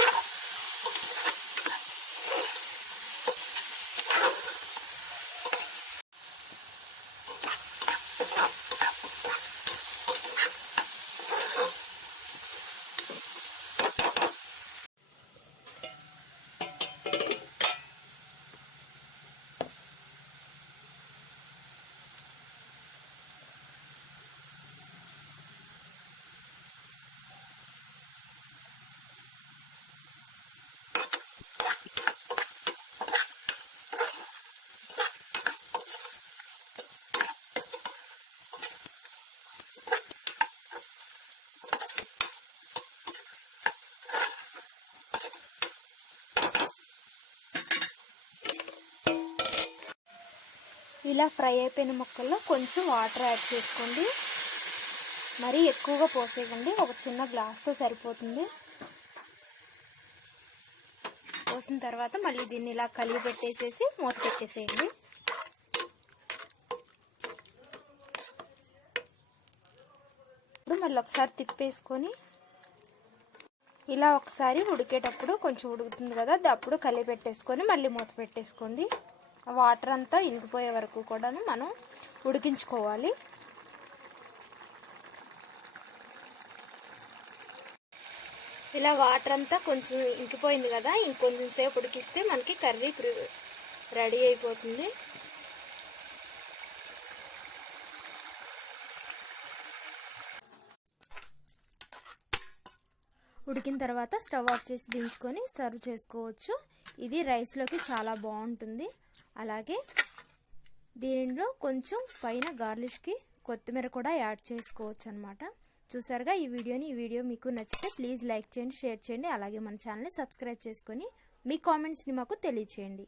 Yeah. ఇలా fry అయిపోయిన ముక్కల్లో కొంచెం వాటర్ యాడ్ చేసుకోండి. మరీ ఎక్కువగా పోసేయండి ఒక చిన్న గ్లాస్తో సరిపోతుంది. పోసిన తర్వాత మళ్ళీ దీన్ని ఇలా కలిగి పెట్టేసేసి మూత పెట్టేసేయండి. ఇప్పుడు మళ్ళీ ఒకసారి తిప్పేసుకొని ఇలా ఒకసారి ఉడికేటప్పుడు కొంచెం ఉడుకుతుంది కదా అది అప్పుడు కలిగి పెట్టేసుకొని మళ్ళీ మూత పెట్టేసుకోండి. వాటర్ అంతా ఇంకిపోయే వరకు కూడాను మనం ఉడికించుకోవాలి. ఇలా వాటర్ అంతా కొంచెం ఇంకిపోయింది కదా ఇంకొంచెం సేపు ఉడికిస్తే మనకి కర్రీ రెడీ అయిపోతుంది. ఉడికిన తర్వాత స్టవ్ ఆఫ్ చేసి దించుకొని సర్వ్ చేసుకోవచ్చు. ఇది రైస్లోకి చాలా బాగుంటుంది. అలాగే దీనిలో కొంచెం పైన గార్లిష్కి కొత్తిమీర కూడా యాడ్ చేసుకోవచ్చు అనమాట చూసారుగా ఈ వీడియోని ఈ వీడియో మీకు నచ్చితే ప్లీజ్ లైక్ చేయండి షేర్ చేయండి అలాగే మన ఛానల్ని సబ్స్క్రైబ్ చేసుకొని మీ కామెంట్స్ని మాకు తెలియచేయండి.